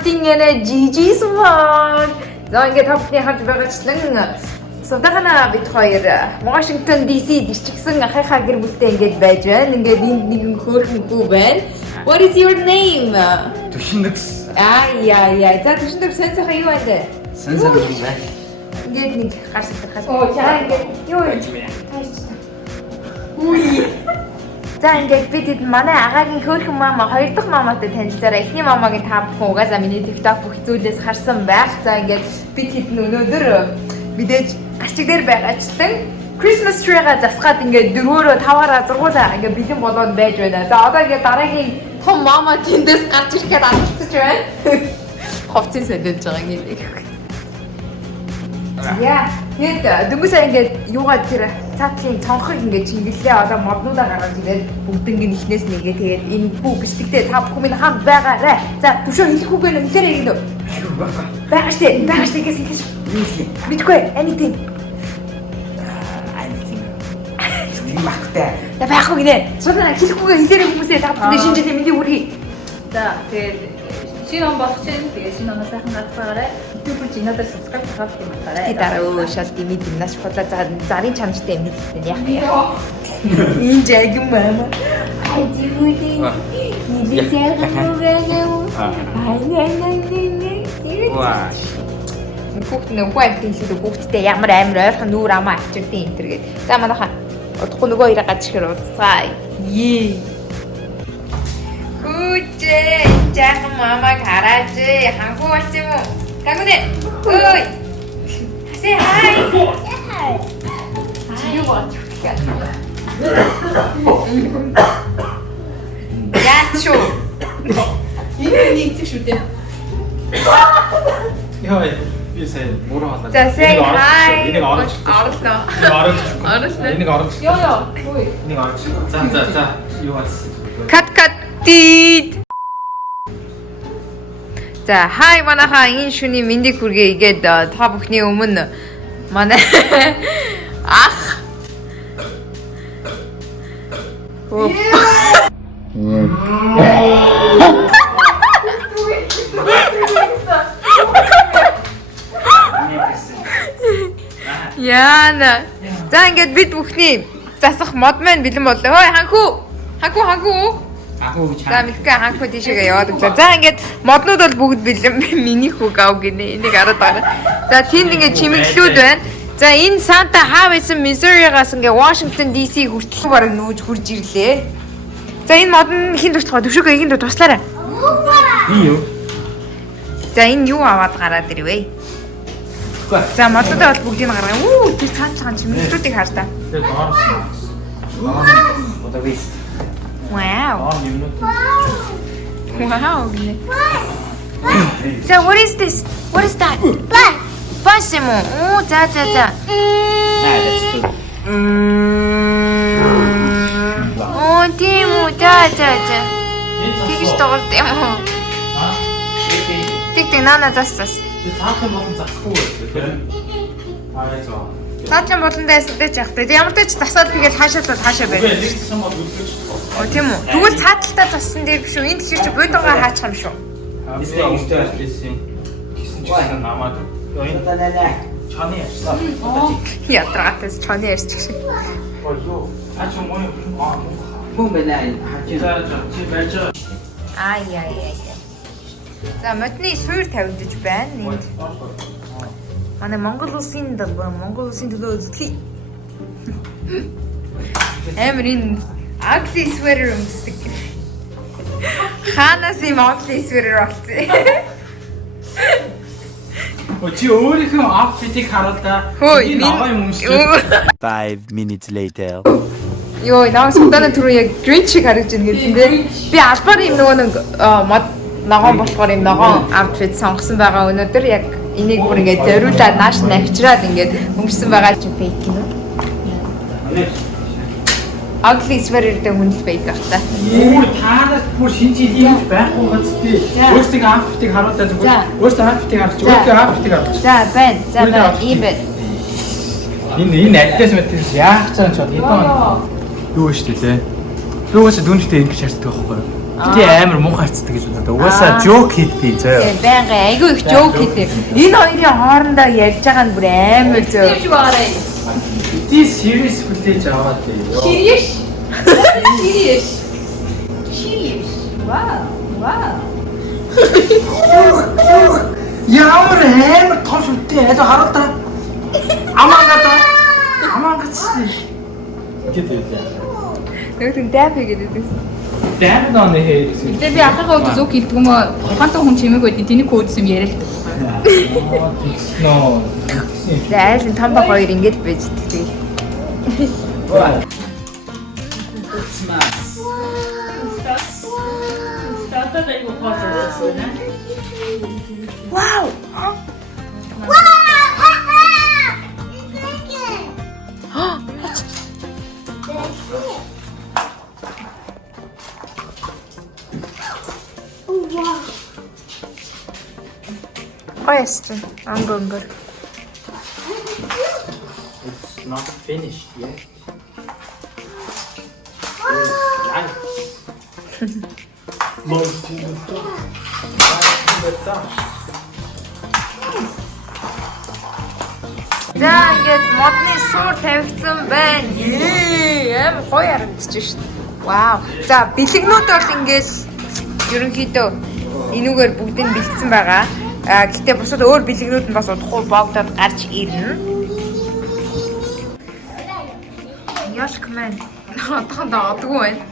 Sporting and GG Sport. За ингээд топны харж байгаачлан судагна бид хоёр Washington DC дишчгсэн ахыхаа гэр бүлтэй ингээд байж байна. Ингээд энд нэгэн хөөрхөн хүү байна. What is your name? Түшиндэгс. Яа. За түшиндэгс сонцохоо юу байна? Сонцох юм байна. Ингээд нэг гарс ирэх. Оо чаа ингээд юу юм бэ? Үгүй. За ингээд бид манай агагийн хөөрхөн мама хоёр дахь маматай танилцаараа эхний мамагийн та бүхэн угаасаа миний TikTok бүх зүйлээс харсан байх. За ингээд бид хэд өнөөдөр мэдээж гарчиг дээр байгаачлан Christmas tree-га засгаад ингээд 4-өөр 5-аараа 6-аараа ингээд бэлэн болоод байж байна. За одоо ингээд дараагийн том мама тэндээс гарч ирэхэд алцаж байна. Ховцын сэдэж байгаа юм. Яа, тэгээд дөнгөсөө ингээд юугаад тэр цаатлын цонхог ингээд чингэлээ одоо моднуудаа гаргаж ирээд бүгднийг ихнээс нэгээ тэгээд энэ бүх бичлэгтээ та бүхэн минь хамт байгаарай. За төвшөө хэлэх үгүй нэ хэлээрэй гэдэг. Байгаа штэ гэсэн. Мэдгүй anything. Тийм багтай. За байхгүй гинэ. Сууна хэлэх үгүй хэлээрэй хүмүүсээ та бүхэн шинэ жилийн мэндийг хүргэе. За тэгээд шинэ он болох чинь тэгээд шинэ оноо сайхан гацгаарай. YouTube чанараар subscribe хийх юм байна. Тэгээд дараа шал димид наш фото зарын чанартай юм хэлсэн яах вэ? Энэ жаг мама. Хайжигүйдээ. Нилээсээ гэнэ. Ваа. Хүүхд нэг хүүхдийн хэлээд хүүхдтэй ямар амар ойрхон нүүр амаа авчирдیں۔ энэ төргээд. За манайхаа удахгүй нөгөө хоёроо гаж ихээр уудцгаая. Ее. Хүүчээ, жаахан мамаг хараач. Ханхуу болсон юм уу? Гагүнэ. Ой. Say hi. Юу бач? Яачуу. Энэ нэг шүү дээ. Яа, би сая муураа халаа. За say hi. Энийг оруулж. Оруулна. Энийг оруулж. Ёо. Ой. Энийг оруулж. За. Юу болсон? Кат тит. За хай манайхаа энэ шүний мэндийг хүргэе гээд та бүхний өмнө манай ах Яна. За ингээд бид бүхний засах мод маань бэлэн боллоо. Хөөе ханхүү. За мэдгүй ханхуу тийшээгээ яваад өглөө. За ингээд моднууд бол бүгд бэлэн. Миний хүү гав гинэ. Энийг хараад байгаа. За тэнд ингээд чимэглэлүүд байна. За энэ Санта хаа байсан Missouri-гаас ингээд Washington DC хүртэл бараг нүүж хурж ирлээ. За энэ мод нь хин туслах төвшөөгөө ихэнд туслаарай. Би юу? За энэ юу аваад гараад ирвэ? За моднуудаа бол бүгдийг гаргая. Тэр цаашаа чимэглэлүүдийг хар та. Тэр доорсон. Одоо би. Wow. So what is this? What is that? Bus mo. Oh, za. Oh, Timo, za. Тэгж тоглолт юм уу? Тэг нана засас. Тэр цаахан болон засахгүй байх. Аа. Цаатлан болондоо эсдэж явах. Ямар ч засаад тэгэл хаашаа л хаашаа байна. Оо тийм үү. Тэгвэл цааталтаа зассан дээр биш үү? Энд тэгэхээр чи бодгоо хаачих юм шүү. Гэсэн чинь намаад чаны ярьсан. Ятрагатас чаны ярьж шиг. Оо юу? Аач юм уу? Мөн байна. За чи байж. Ай. За модны суур тавигдаж байна. Энд манай Монгол улсын төлөө үзлээ. Амар энэ ugly sweater өмсдөг. Ханаас юм ugly sweater олцсон. Чи өөрийнхөө outfit-ийг хараад та энэ аваа юм өмсдөг. 5 minutes later. Йоо, наас удааны түрүү яг Grinch шиг харагдаж байна гэсэн тийм. Би албаар юм нөгөө нэг мод ногоон болохоор юм ногоон outfit сонгосон байгаа өнөөдөр яг энийг бүр ингээд зориулаад нааш навчраад ингээд өмссөн байгаа чи fake юм уу? Ugly sweater-тэй хүн л fake байх та. Өөр таанаас бүр шинэ жилийн байхгүй гэцтэй. Өөрсдөө outfit-ийг харуулдаг зүгээр. Өөрсдөө outfit-ийг харж, өөртөө outfit-ийг харж. За байна. Ийм байна. Энэ альтаас мэтээс яах гэж байгаа юм ч бод. Юу вэ шүү дээ. Юугаас дүүнэлтэй ингэж харцдаг байхгүй юу? Би амар муухай хайцдаг гэж бодоод. Угаасаа joke хийдэй заяа. Тэгээ байнга айгүй их жоок хийдэг. Энэ хоёрын хоорондоо ярьж байгаа нь бүр амар зөө. Юу байгаарай. Би serious хүлээж аваад дээ. Serious. Serious. Serious. Вау. Ямар амар том шүтээ аль хараа та. Амаагач. Гэдэг яа. Нөгөөд нь дайп хийгээд байдаг. Damn on the head. Тэгээ би ахыгаа өдөр зүг хийдэг юм уу? Ухаантай хүн чимээг байдیں۔ Тэний кодс юм яриад. No. Айл том баг хоёр ингэж байж дээ. Вау! Oyster, hamburger. It's not finished yet. За ингээд модны шуур тавигдсан байна. Амар гоё харагдаж шít. Вау. За бэлэгнүүд бол ингээд ерөнхийдөө энүүгээр бүгдийг нь бэлдсэн байгаа. Гэтэ бусад өөр бэлэгнүүд нь бас удахгүй богдоод гарч ирнэ. Ёшк мэн. Одоохондоо одгүй байна.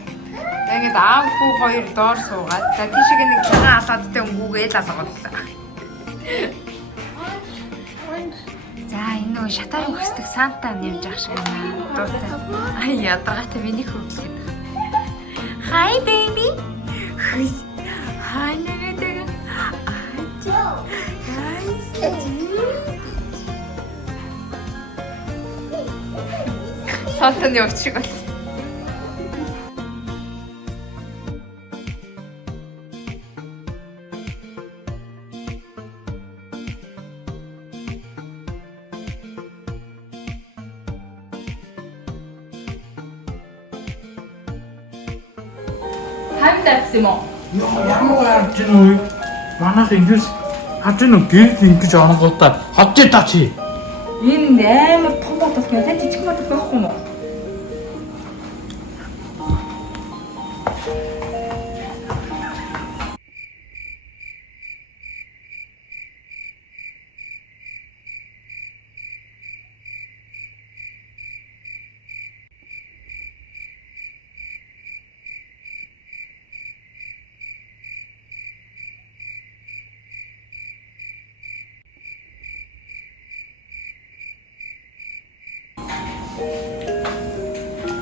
Тэгээд аав хүү хоёр доор суугаад за тийшээ нэг цагаан алаадтай өнгүүгээ л алгааллаа. За энэ нөгөө шатаар өгсдөг Санта нэмж ах шиг байна. Дуутай. Ай ядаргатай миний хөвгөлд. Hi baby. Hi нэгэдэг. Сантаны өгч шиг бол. Хайм тавьсан юм уу? Ямар чинь үү? Манайх ингэж хаж нэг гэрэл ингэж онгодоо хожиж таа чи. Энэ амар том бодол юм. Тань жижиг бодол байхгүй юм уу?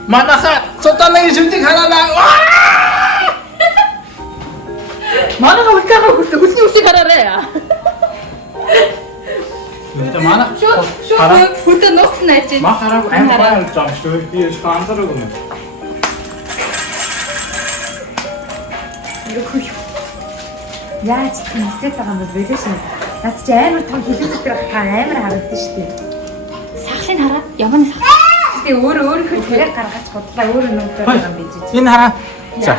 Манайха цотаны шүтийг хараа. Манайха үлтэйгээ хөлний үсийг хараарай. Үнэхээр манайх Шууд хүлээ нууцсан аа чи. мах хараа амар зам шүү. Би спонсорог юм. Яаж тиймстэй байгаа юм бэ бэлээ шээ. Над чи амар том төлөвлөлт байх амар харагдсан шүү дээ. Сахлыг хараа. Ямар нэг сах. Тэгээ өөрийнхөө тэрэг гаргаж худлаа өөрөө нүдээр байгаа юм бийж. Энэ хараа. За.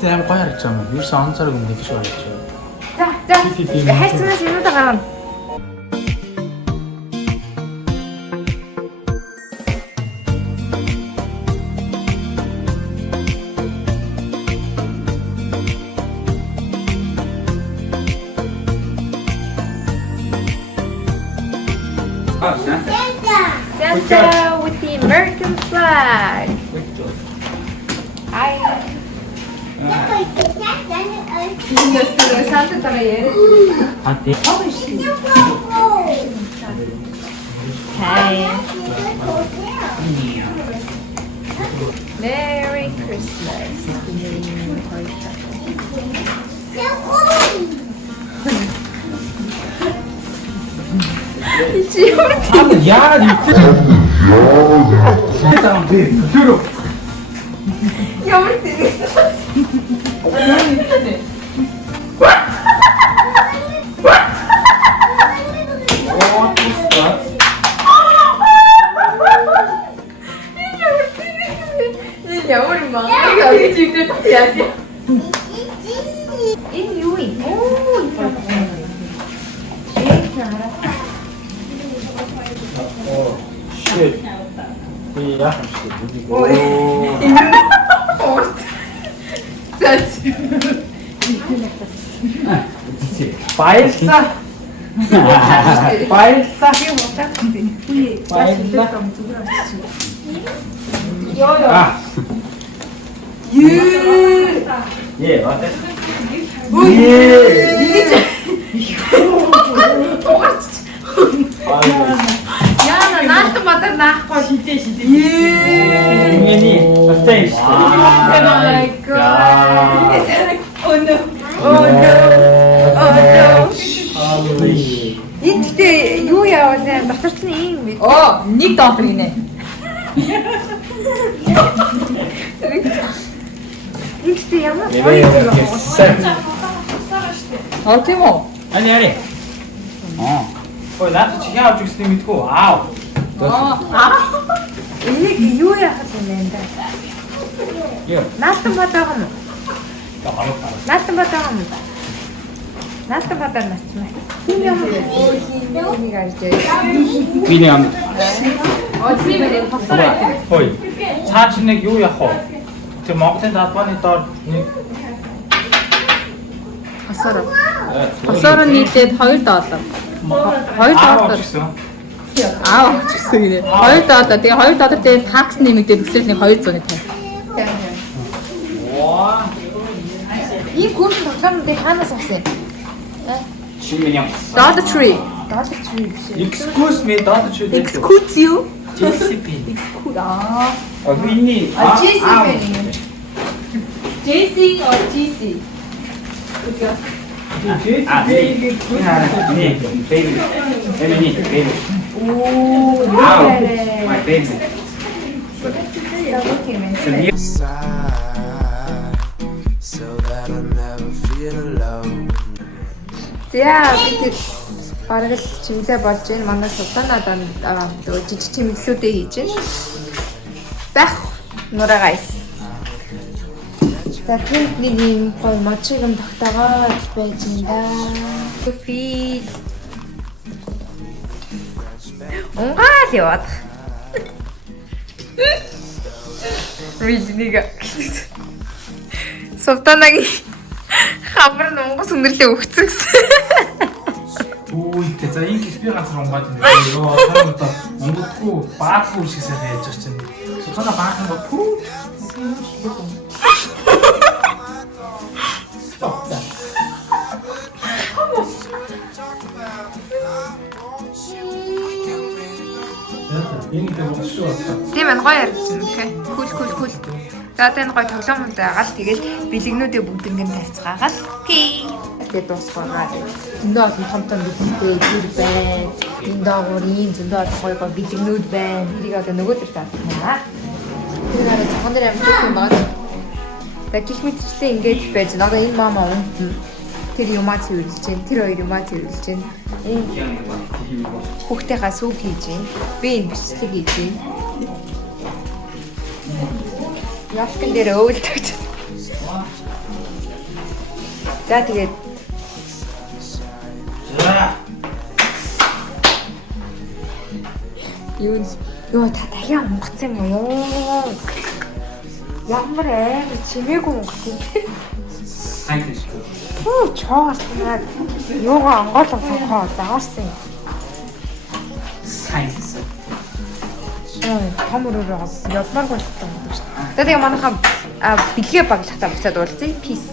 Би амар гоё харагдаж байгаа юм. Юу спонсорог юм гэж бодож байна. За. Хайцнаас юмудаа гаргана. Santa with the American flag. Hi. Santa taga yeri. Hadi. Hi. Merry Christmas. Abi ya gitti. Tamam bir tutuyorum. Ямар тийм. Ямар маа. Яг тийм тийм яа. яах юм шиг үнийг. За. Баярлалаа. Баярлалаа. Баярлалаа. Йоо ёо. Вот это. Яна наалт мадар наахгүй шидээ. Миний оставь. Oh my god. Oh no. Oh no. Энд гэдэг юу яавал дотор нь ийм мэд. Оо, $1 гинэ. Энд гэдэг ямар гоё юм. Аа тийм үү? 아니. 나도 지금 하고 있으니 믿고. 아우. Энийг юу яахад юм бэ? Юу? Наалтан батаг юм. 가볼까? Наалтан батаг юм. Наалтан батаг насмаа. Хин юм гарч ирээ. 미니 안. Тийм ээ, тосороо идэв. Хой. Цаа чи нэг юу яах вэ? Тэг Монголын даалбаны доор нэг Тосороо нийлээд $2. $2. гэсэн. Аа гэсэн гинэ. $2. Тэгээ $2 дээр такс нэмэгдээд өсөлт нэг 200-ыг тавь. 와. Ийм хүн тоглоомнуудыг хаанаас авсан юм? 신민영. Dollar Tree. Доллар чи биш. Excuse me, доод чи. Excuse you. JCP. Аа. 위니. JC байна. JC or GC? baby. Emily, baby. Оо, Ow, нэрээ. my baby. So that I never feel alone. За бид бараг л чимлээ болж байна. Манай султанаа жижиг чимглүүдээ хийж байна. Бах нураа гайс. За тэнд нэг юм гоё мочиг юм тогтоогоод байж байна да. Кофе. Унгаад яваад. Виднига. Султанагийн хамар нунгас өндөрлөө өгцөн гэсэн. Үй, за энэ би газар унгаад байна. Йоо, та одоо онгодгүй баагүй шиг сайхан яаж байгаа чинь. Султана баахан го пүү. Тийм ээ гоё ярьж байна. Окей. Кул. За одоо энэ гоё тоглоомд агаал тэгэл бэлэгнүүдээ бүгднийг тайцгаагаал. Окей. Тэгээд дуусгаагаа. Зөндөө олон том бэлэгтэй гэр байна. Энэ доогуурын зөндөө олон гоё бэлэгнүүд байна. Тэрийг одоо нөгөөдөр заалнаа. Тэр нараа цохон дээр амжилт юм байна. Тэгээд гих мэтчлээ ингэж байж байна. Одоо энэ мама унтна. Тэр юмаа цэвэрлж байна. Тэр хоёр юмаа цэвэрлж байна. Энэ хүүхдийнхаа сүүг хийж байна. Би энэ бичлэг хийж байна. Яскин дээр өвөлдөж. За тэгээд юу та дахиад онгоцсон юм уу? Ямар амар чимээгүй онгоц юм бэ? Хөө чоос наад юугаа онгоолон сонхоо заагаарсан юм. Сайнс. Томроо явмаар болтой юм шүү дээ. Тэгээ манайхаа бэлгээ баглахтаа буцаад уулзъя. Peace.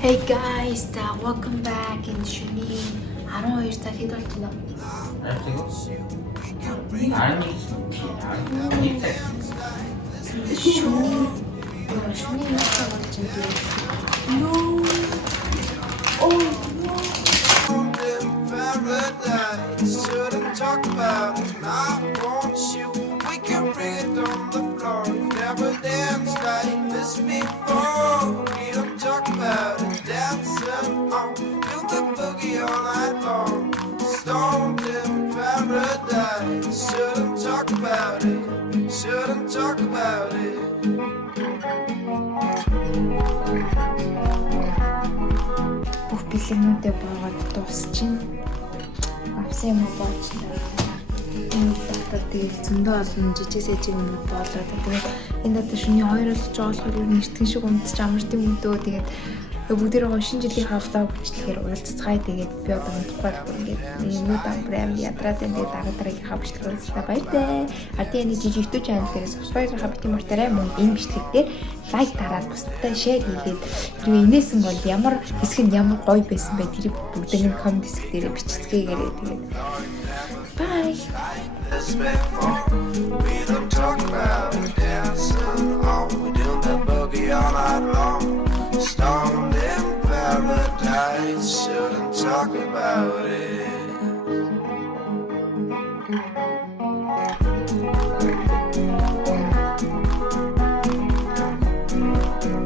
Hey guys, welcome back in Shuni. 12 цаг хэд болж байна? Shuni юу цаг болж байна? No. Oh no. Paradise, shouldn't talk about it. I want you. We can bring it on the floor. Never danced like this before. We don't talk about it. Dancing on, do the boogie all night long. Stoned in paradise, shouldn't talk about it. Shouldn't talk about it. Бүх бэлэгнүүдээ бooгаад дуусчихин. Авсан юм уу боочлаа. Энэ болоод тэгээд зөндөө олон жижиг юмуд болоод тэгээд энэ одоо шөнийн 2 болж байгаа болохоор нэртгэн шиг унтж амартай өдөө тэгээд бүгдээрээ шинэ жилийнхаа влог бичлэгээр уулзцгаая. Тэгээд би одоо унтахгүй ингээд юмуд брэнд ядраад ингээд дараагийнхаа бичлэгээр уулзлаа баяртай. Ардын жижиг YouTube channel дээр subscribe-аа бити мартаарай. Мөн энэ бичлэг дээр лайк дараад бусдад share хийгээд хэрвээ инээсэн бол ямар хэсэг нь ямар гоё байсан бэ тэрийг бүгдийг нь comment хэсэг дээр бичицгээгээрэй. Тэгээд bye. We don't talk about dancing. All we do that boogie all night long. Stoned in paradise. Shouldn't talk about it.